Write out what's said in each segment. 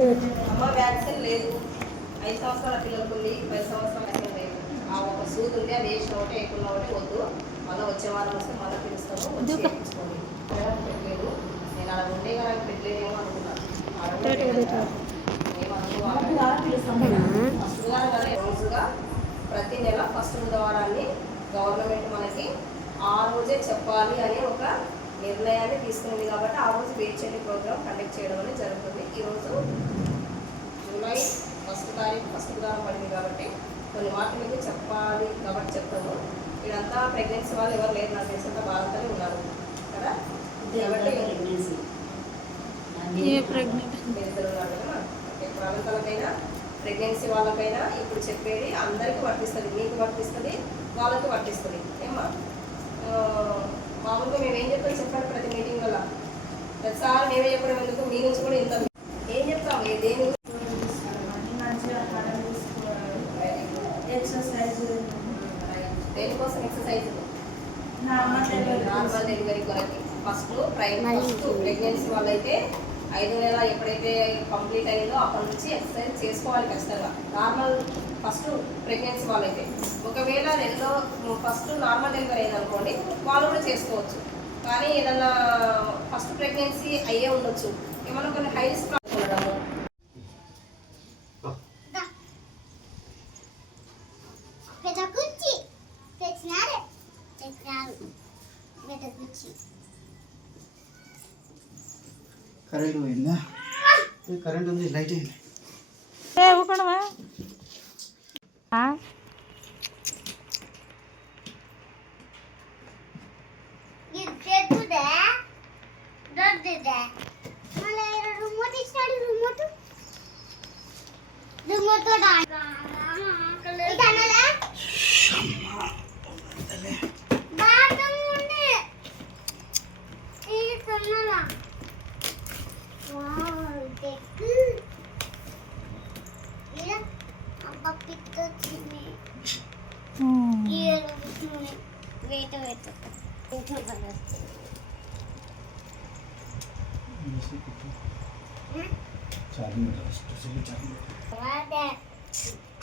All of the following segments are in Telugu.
అమ్మ వ్యాక్సిన్ లేదు. 5 సంవత్సరాల పిల్లలకు ఉంది, 10 సంవత్సరాల వ్యాక్సిన్ లేదు. ఆ ఒక సూది ఉంటే అది వేసిన ఒకటే ఎక్కువ ఒకటే వద్దు. మళ్ళీ వచ్చే వారం వస్తే మళ్ళీ పిలుస్తాము, వచ్చి చేయించుకోండి. పెట్టలేదు, నేను అలా ఉండే కదా పెట్టలేదేమో అనుకున్నాను. ఫస్ట్ బుధవారం రోజుగా ప్రతి నెల ఫస్ట్ బుధవారాన్ని గవర్నమెంట్ మనకి ఆ రోజే చెప్పాలి అనే ఒక నిర్ణయాన్ని తీసుకుంది. కాబట్టి ఆ రోజు వెయిట్ చేయని ప్రోగ్రామ్ కండక్ట్ చేయడం అనేది జరుగుతుంది. ఈరోజు జూలై 1 తారీఖు ఫస్ట్ బుధవారం పడింది కాబట్టి కొన్ని మాటలు మీకు చెప్పాలి కాబట్టి చెప్తాము. వీళ్ళంతా ప్రెగ్నెన్సీ వాళ్ళు ఎవరు లేరు, నాకు తెలిసినంత బాధతోనే ఉన్నారు కదా. వాళ్ళకైనా ప్రెగ్నెన్సీ వాళ్ళకైనా ఇప్పుడు చెప్పేది అందరికీ వర్తిస్తుంది. మీకు వర్తిస్తుంది, వాళ్ళకి వర్తిస్తుంది. ఏమా మామూలుగా మేము ఏం చెప్తాం చెప్పండి, ప్రతి మీటింగ్ వల్ల ప్రతిసారి మేమే చెప్పడం ఎందుకు, మీ నుంచి కూడా ఇంత ఏం చెప్తాం దేని దేనికోసం ఎక్సర్సైజ్ నార్మల్ డెలివరీ కొరకి ఫస్ట్ ప్రెగ్నెన్సీ వాళ్ళైతే 5వ నెల ఎప్పుడైతే కంప్లీట్ అయిందో అప్పటి నుంచి ఎక్సర్సైజ్ చేసుకోవాలి ఖచ్చితంగా. నార్మల్ ఫస్ట్ ప్రెగ్నెన్సీ వాళ్ళైతే ఒకవేళ ఫస్ట్ నార్మల్ డెలివరీ అయింది అనుకోండి, వాళ్ళు కూడా చేసుకోవచ్చు. కానీ ఏదన్నా ఫస్ట్ ప్రెగ్నెన్సీ అయ్యే ఉండొచ్చు, ఏమన్నా కొన్ని హై రిస్క్ ఉండడము. కరెంట్ పోయిందా? కరెంట్ ఉంది, లైట్ అయింది.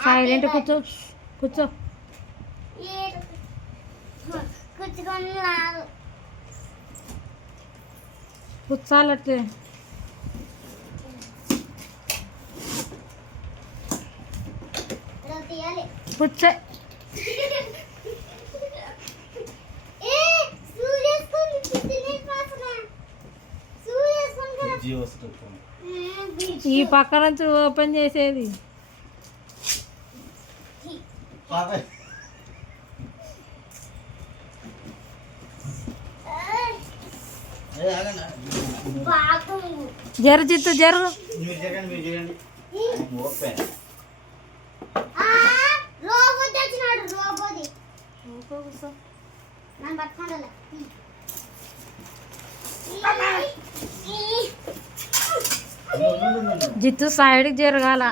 సైలెంట్ కూర్చో కూర్చో. కూర్చోాలట్లే కూర్చో. ఈ పక్క నుంచి ఓపెన్ చేసేది. జరు చిత్తు జరుగు. జిత్తు సైడ్కి జరగాల.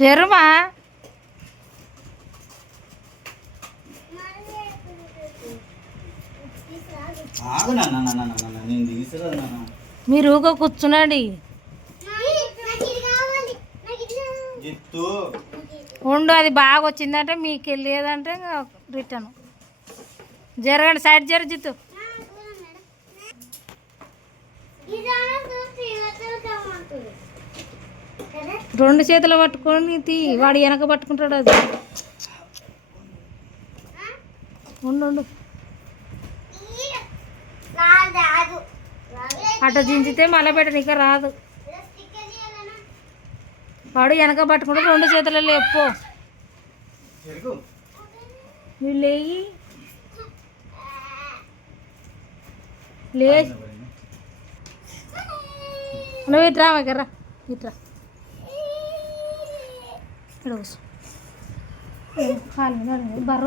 జరుమా. మీరు ఊగో కూర్చున్నాండి. ఉండు, అది బాగా వచ్చిందంటే మీకు వెళ్ళేదంటే రిటర్న్. జరగండి, సైడ్ జరు జిత్తు. రెండు చేతులు పట్టుకొని తీ, వాడు వెనక పట్టుకుంటాడు. అది ఉండు, అటు దించితే మళ్ళీ పెట్టనీక రాదు. వాడు వెనక పట్టుకుంటే రెండు చేతులు లేపో. నువ్వు లేయి నువ్వు ఇట్రా మాకర్రా, ఇట్రా ఇక్కడ కూర్చో. బర్ర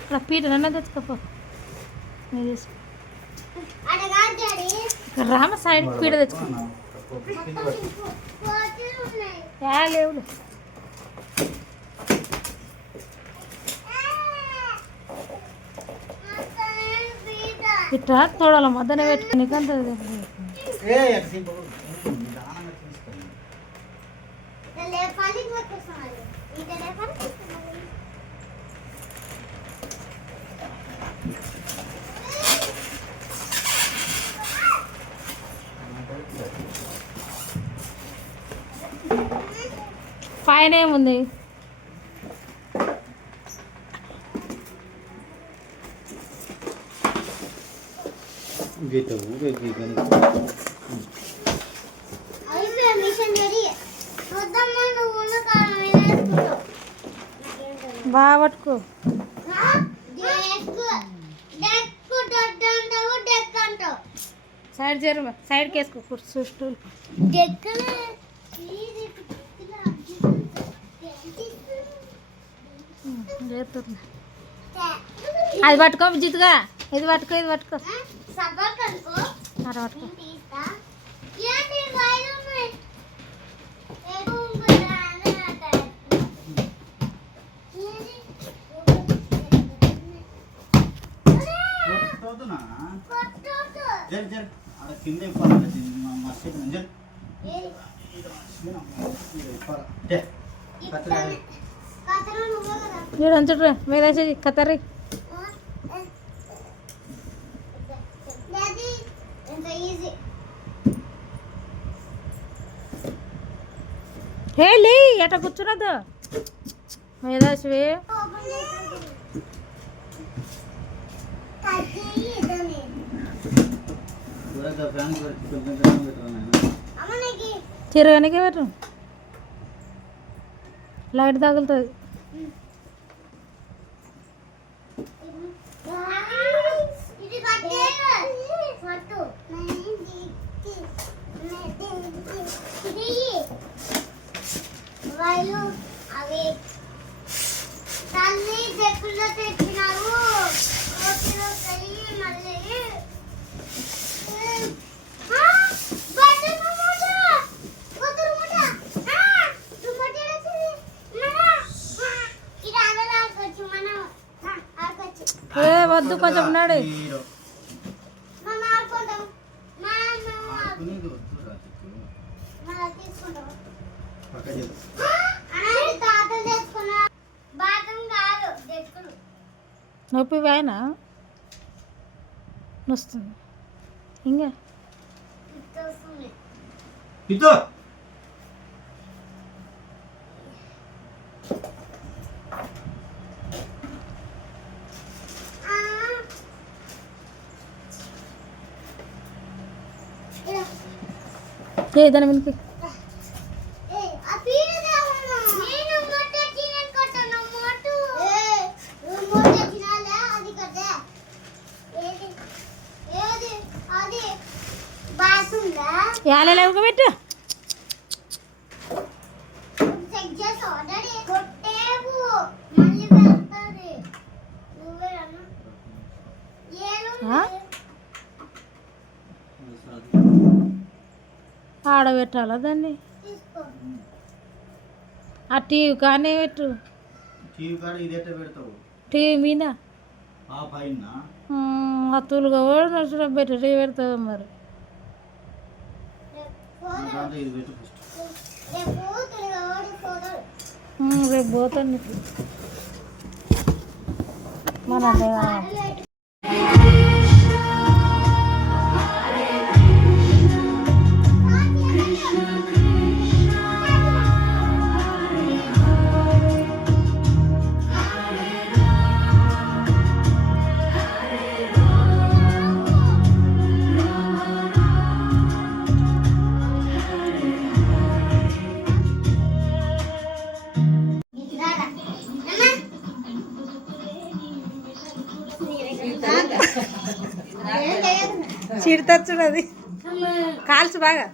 ఇక్కడ పీటనన్నా తెచ్చుకోపో. రామ సైడ్ పీట తెచ్చుకో. లేవు ఇట్లా తోడాల మధ్యన పెట్టుకుని అంత ఏ ఎక్సింపు నిదానంగా తీసుకోండి. పైన ఏముంది గీత ఊరే గీతని బాగా పట్టుకో సైడ్ చేరు సైడ్కి వేసుకో స్టూల్ అది పట్టుకో జిత్తుగా ఇది పట్టుకో ఇది పట్టుకో అర పట్టుకో పోతున్నా జర్ జర్ అక్కడ కింద ఇవ్వాలి మస్తు జర్ చూడండి చూడరా వేరేసి కతర్రి హే లే ఎట కూర్చున్నదో వేదాశ్వే తిరగనికే పెట్టు లైట్ తగులుతుంది అవి తల్లి చెక్కుల్లో తెచ్చినారు మళ్ళీ ఏ వద్దు కొంచెం ఉన్నాడు నొప్పి వాయన వస్తుంది ఇంకా ఇదో ఏ దాని వెనక్కి యాలేవు పెట్టు ఆడబెట్టాలా దాన్ని ఆ టీవీ కానీ పెట్టు టీవీ కాడ ఇదేట పెడతావు టీవీ మీద ఆ పైన అతులుగా కూడా పెట్టు టీవీ పెడతావు మరి దాంట్లో ఇది పెట్టు ఫస్ట్ రేపు పోతాను నీకు మన చిడతచ్చుడు అది కాల్చి బాగా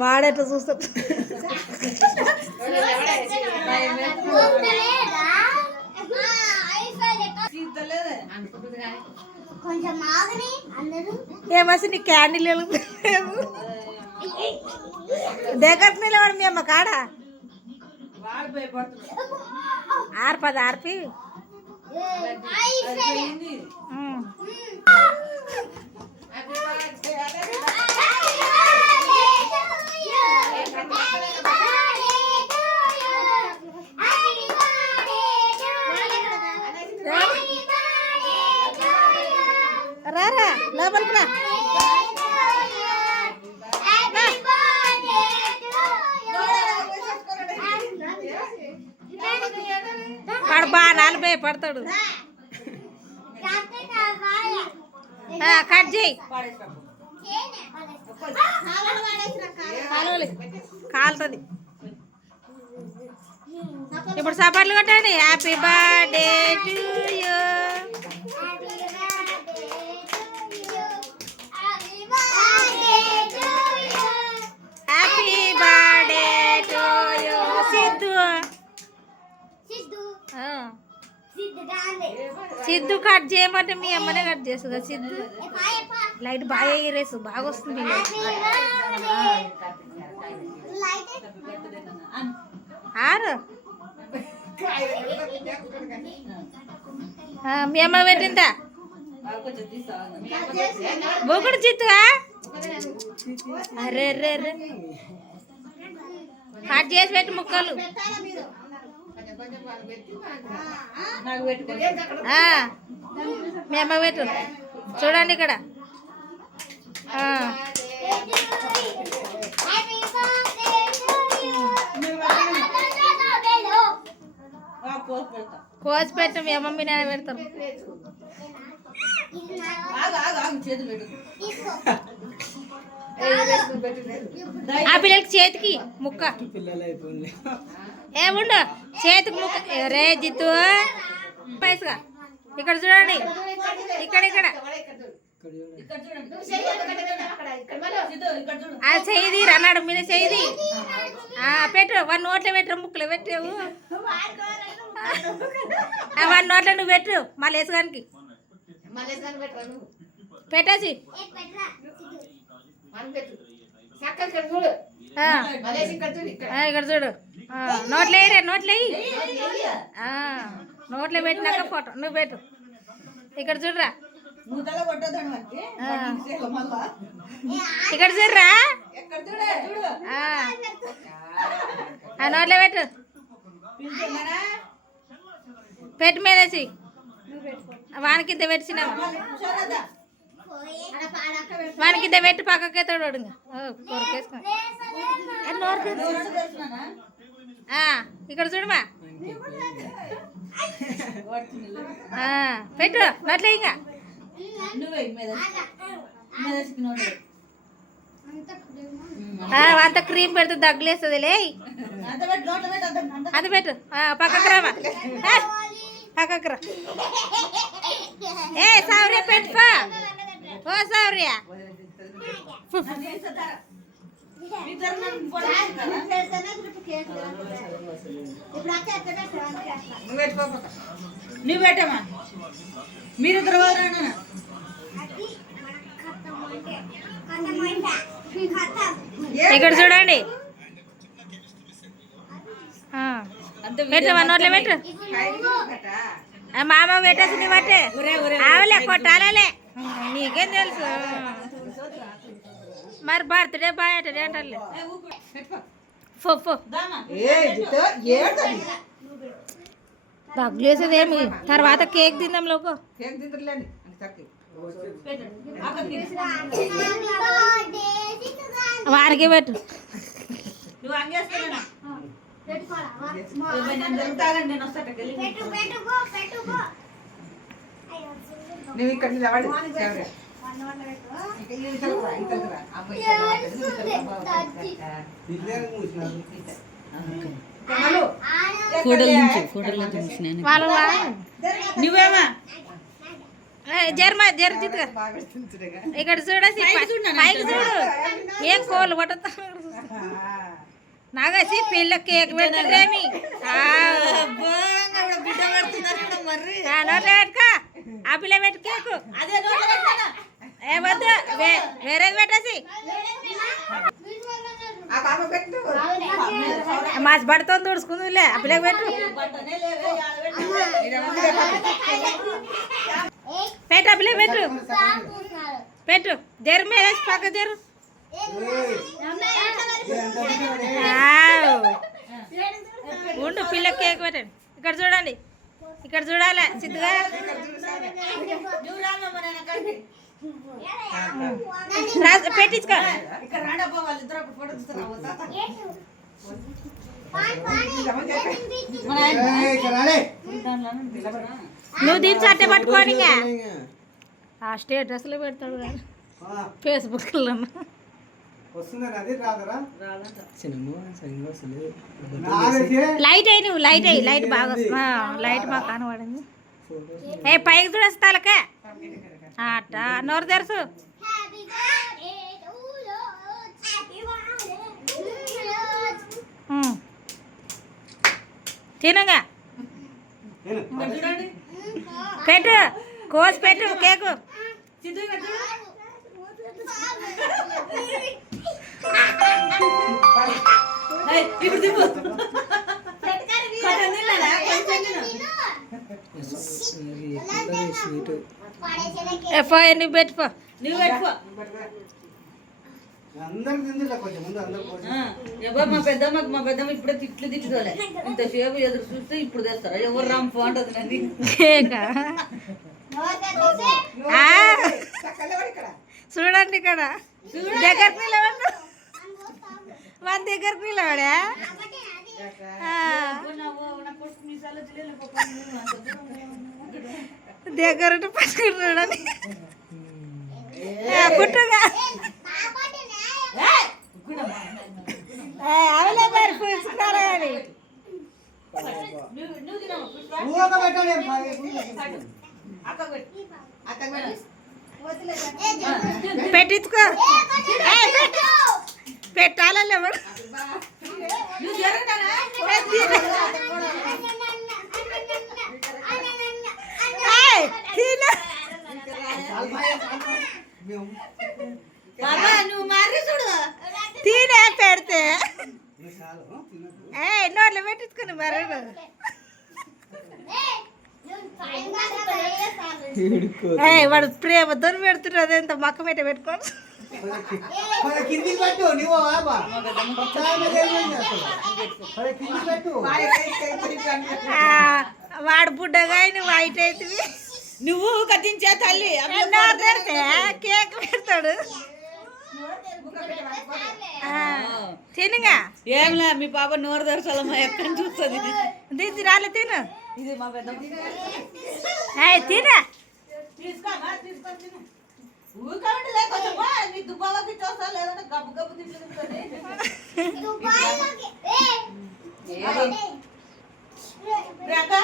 వాడేట్లా చూస్తాడు ఏమసి నీ క్యాండిల్ దగ్గరకు నిలబడి మీ అమ్మ కాడ ఆర్పది ఆర్పి రారా లోపలికి రా వాడు బాణాలు భయపడతాడు కట్ చేయి కాలుతుంది ఇప్పుడు సపర్లు కొట్టండి happy birthday to you happy birthday to you Siddhu Siddhu cut చేయమంటే మీ అమ్మనే కట్ చేస్తుంది సిద్ధు లైట్ బాగా ఎగిరేసు బాగా వస్తుంది ఆరు మీ అమ్మ పెట్టిందా బొగుడు చిత్తుగా అరే అరే అరే కట్ చేసి పెట్టి ముక్కలు మీ అమ్మ పెట్టు చూడండి ఇక్కడ కోసి పెట్టు మీ అమ్మ మీ నాన్న పెడతారు ఆ పిల్లలకి చేతికి ముక్క ఏముండు చేతికి ముక్క రే జిత్తు పైసగా ఇక్కడ చూడండి ఇక్కడ ఇక్కడ ఆ చెయ్యి అన్నాడు మీద చెయ్యి పెట్టు వన్ నోట్లో పెట్టు ముక్కలు పెట్టావు వన్ నోట్లో నువ్వు పెట్టు మళ్ళీ వేసుగానికి పెట్టేసి ఇక్కడ చూడు నోట్లో వేయరే నోట్లో వేయి నోట్లో పెట్టినాక ఫోటో నువ్వు పెట్టు ఇక్కడ చూడరా ఇక్కడ చూడరా నోట్లో పెట్టు పెట్టు మీదేసి వానికి ఇంత పెట్టినావు వానికి ఇంత పెట్టి పక్కకి ఎత్తాడు ఇక్కడ చూడమా పెట్టు నట్లే ఇంకా అంత క్రీమ్ పెడితే దగ్గులేస్తుందిలే అది పెట్టు పక్కకు రామా పక్కకు రా ఏ సౌర్య పెట్టు ఓ సౌర్య నువ్వు పెట్టమ్మా మీరు ఇక్కడ చూడండి పెట్టు నోట్లో పెట్టు మామ పెట్టేసి బట్టే ఆవలే కొట్టాలే నీకేం తెలుసు మరి బర్త్డే బాయ్ అంటే అంటారులే దగ్గులేసేది ఏమి తర్వాత కేక్ తిందాం లోకో వారికి పెట్టు నువ్వు ఇక్కడ నువ్వేమా జర్మా జరుగుతుంది ఇక్కడ చూడసి పైకి చూడు ఏం కోళ్ళు పట్టతా నాగేసి పిల్ల కేక్ పెడతారేమి నోట్లో పెట్టుకో ఆ పిల్ల పెట్టు కేకు ఏ వద్దు వేరేది పెట్టేసి ఆ పాప పెట్టు మాసి పడుతుంది తుడుచుకుందిలే అప్పుడే పెట్టు పెట్టు అప్పుడే పెట్టు పెట్టు జరు మేరేసి పక్క జరు ఉండు పిల్లకి కేక్ పెట్టండి ఇక్కడ చూడండి ఇక్కడ చూడాలి సిద్ధుగా పెట్టించుకో ఇక్కడ రాడబ్బా వాళ్ళిద్దరు అప్పుడు ఫోటో తీస్తారు నువ్వు దీన్ని చట్టే పట్టుకోని ఇంకా ఆ స్టేటస్లో పెడతాడు కానీ ఫేస్బుక్లో లైట్ అయ్యి నువ్వు లైట్ అయ్యి లైట్ బాగా లైట్ బాగా కనబడింది ఏ పైకి చూడేస్తాలకే అట్ట నోరు తెరుసు తినగా పెట్టు కోసి పెట్టు కేకు ఇప్పుడు తిప్పు నువ్వు పెట్టుకో నువ్వు పెట్టుకో మా పెద్దమ్మ ఇప్పుడే తిట్టుకోలే ఇంతసేపు ఎదురు చూస్తే ఇప్పుడు తెస్తారా ఎవరు రామ్ బాగుంటుంది నది కేకా చూడండి ఇక్కడ దగ్గరికి నిలబడు మన దగ్గరికి నిలబడా దగ్గర పట్టుకుంటున్నాడని పుట్టుగా అవలే మరి పూసుకున్నారా కానీ పెట్టించుకో పెట్టాలని ఎవడు నువ్వు మారి చూడు తినే పెడితే నోట్లో పెట్టించుకుని మరి వాడు ప్రేమతో పెడుతున్నాడు ఎంత మక్క మీద పెట్టుకోను వాడు బుడ్డగా నువ్వు వైట్ అవుతుంది నువ్వు కట్టించే తల్లి పెడితే కేక్ పెడతాడు తినగా ఏంలా మీ పాప నోరు దర్శలమ్మా ఎక్కడ చూస్తుంది దీన్ని రాలే తిను ఇది మా పెద్ద తిన తీసుకోమా తీసుకొని తిను ఊరికంటే లేకొచ్చమ్మా నీ దుబ్బాగా తిట్టొస్తా లేదంటే గబ్బు గబ్బు తిట్టుకుంటుంది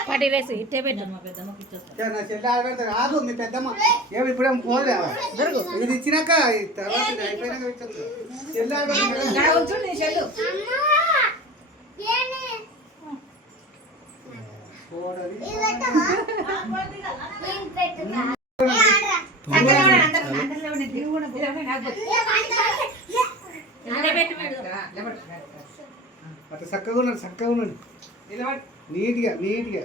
పడి వేసి ఇట్టే పెట్టు మా పెద్దమ్మకి ఇచ్చొస్తా కాదు మీ పెద్దమ్మ ఏమి ఇప్పుడేం పోలే ఇది ఇచ్చినాక తర్వాత అయిపోయినాక వచ్చు నీ చెల్లు అట్లా చక్కగా ఉన్నాడు చక్కగా ఉన్నాడు నీట్గా నీట్గా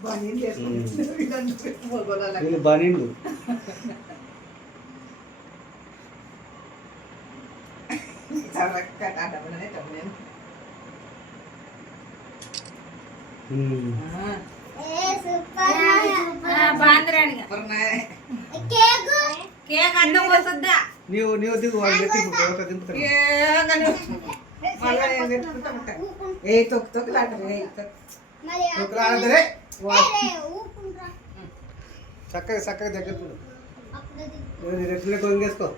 వీళ్ళు బనీళ్ళు నీవు నీవు దిగు వాళ్ళు దింపుతారు చక్కగా చక్కగా దగ్గర రెట్లు కొంగేసుకో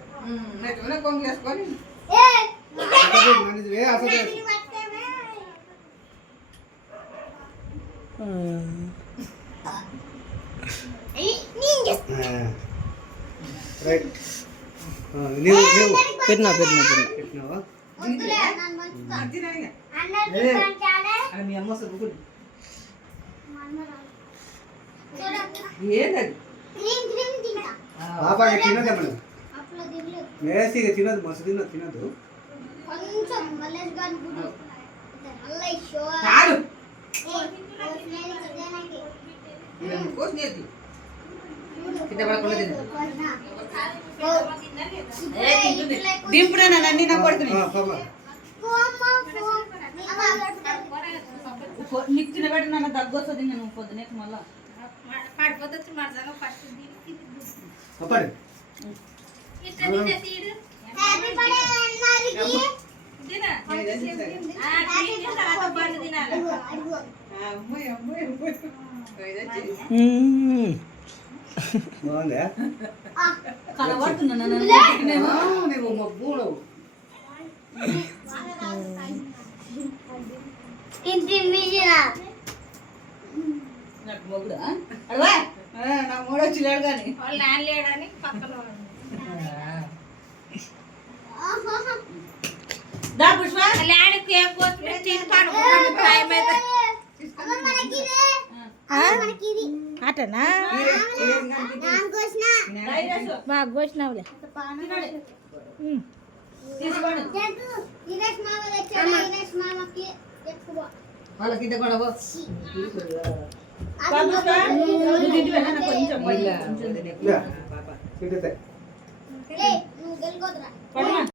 కొంగేసుకొని అసలు రైట్ నీవు నీవు పెట్టినావా ఏంటది క్రీమ్ క్రీమ్ తింటా పాప ఇక తినదు మనం అప్పుడు తినలేదు వేసి ఇక తినదు మస్తు తినదు కొంచెం మల్లేష్ గారి గుడి మళ్ళీ షో చాలు నేను కోసి నేతి కింద పడకుండా తిను దింపునా నన్ను నా కొడుకుని నీకు తినబెట్టి నన్ను దగ్గు వస్తుంది నేను పొద్దునే మళ్ళా అప్పటి హ్యాపీ బర్త్డే అన్నారికి బాగుందా కలబడుతున్నా నువ్వు మబ్బుడు ఇంటి మీజిన నాకు మొగుడా అడవా నా మూడు వచ్చినాడు కానీ వాళ్ళు నాన్న లేడని పక్కన దా పుష్ప ల్యాండ్ కేక్ కోసుకుని తింటాను టైం అయితే అమ్మ మనకిదే మనకిది అటనా నాన్ కోసిన బాగా కోసినావులే తీసుకోండి జంతు ఇరేష్ మామ తెచ్చాడు ఇరేష్ మామకి ఎక్కువ వాళ్ళకి ఇంత కూడా అది తింటే నువ్వు గెలుకోదురా కొంచెం